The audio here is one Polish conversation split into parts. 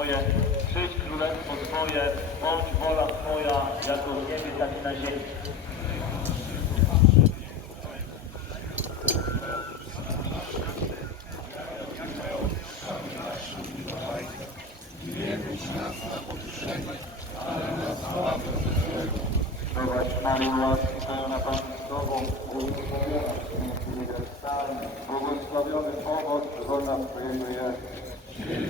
Twoje, przyjdź królestwo Twoje, bądź wola Twoja, jako w niebie, tak i na ziemi. Maryjo, łaski pełna Pan z Tobą, błogosławiony owoc żona Twojego jest.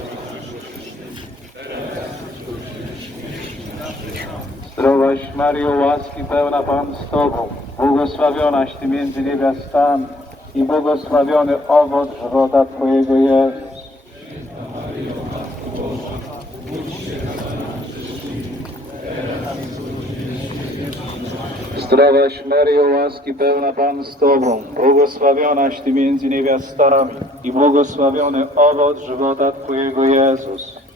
Zdrowaś Maryjo, łaski pełna Pan z Tobą, błogosławionaś Ty między niewiastami i błogosławiony owoc żywota Twojego jest. Zdrowaś Maryjo, łaski pełna Pan z Tobą, błogosławionaś Ty między niewiastami i błogosławiony owoc żywota Twojego Jezus.